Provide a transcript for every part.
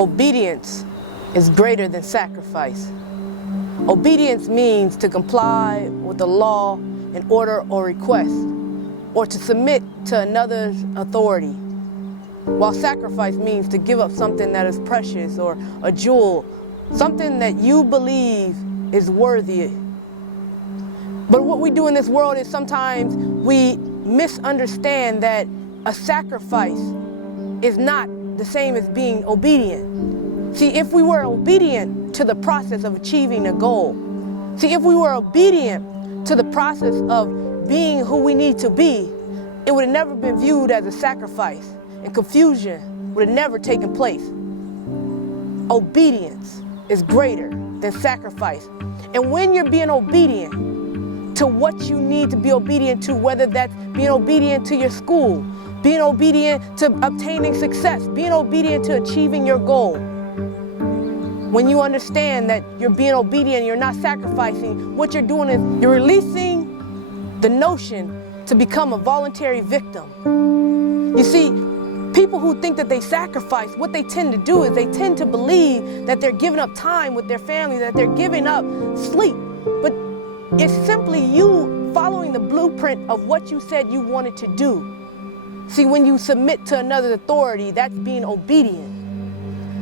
Obedience is greater than sacrifice. Obedience means to comply with the law, an order or request, or to submit to another's authority, while sacrifice means to give up something that is precious or a jewel, something that you believe is worthy. But what we do in this world is sometimes we misunderstand that a sacrifice is not the same as being obedient. See, if we were obedient to the process of achieving a goal, if we were obedient to the process of being who we need to be, it would have never been viewed as a sacrifice, and confusion would have never taken place. Obedience is greater than sacrifice. And when you're being obedient to what you need to be obedient to, whether that's being obedient to your school, being obedient to obtaining success, being obedient to achieving your goal, when you understand that you're being obedient, you're not sacrificing, what you're doing is you're releasing the notion to become a voluntary victim. You see, people who think that they sacrifice, what they tend to do is they tend to believe that they're giving up time with their family, that they're giving up sleep. But it's simply you following the blueprint of what you said you wanted to do. See, when you submit to another's authority, that's being obedient.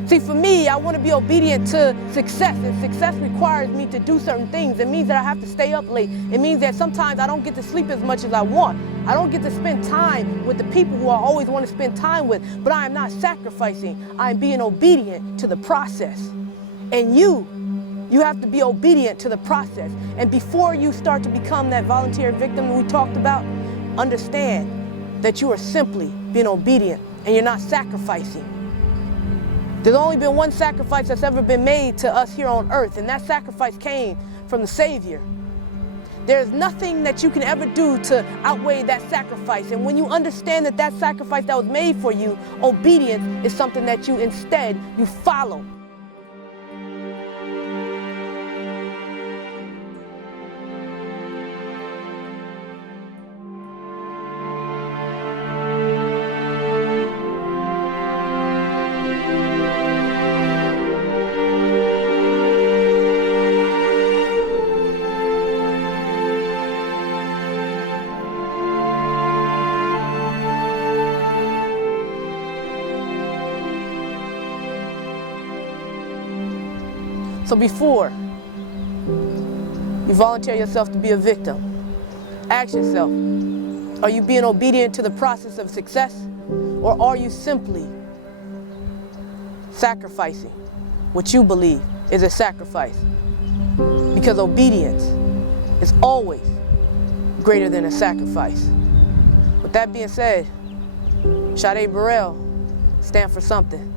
See, for me, I want to be obedient to success, and success requires me to do certain things. It means that I have to stay up late. It means that sometimes I don't get to sleep as much as I want. I don't get to spend time with the people who I always want to spend time with, but I am not sacrificing. I am being obedient to the process. And you have to be obedient to the process. And before you start to become that voluntary victim we talked about, understand that you are simply being obedient and you're not sacrificing. There's only been one sacrifice that's ever been made to us here on earth, and that sacrifice came from the Savior. There's nothing that you can ever do to outweigh that sacrifice. And when you understand that that sacrifice that was made for you, obedience is something that you follow. So before you volunteer yourself to be a victim, ask yourself, are you being obedient to the process of success, or are you simply sacrificing what you believe is a sacrifice? Because obedience is always greater than a sacrifice. With that being said, Sade Burrell, stand for something.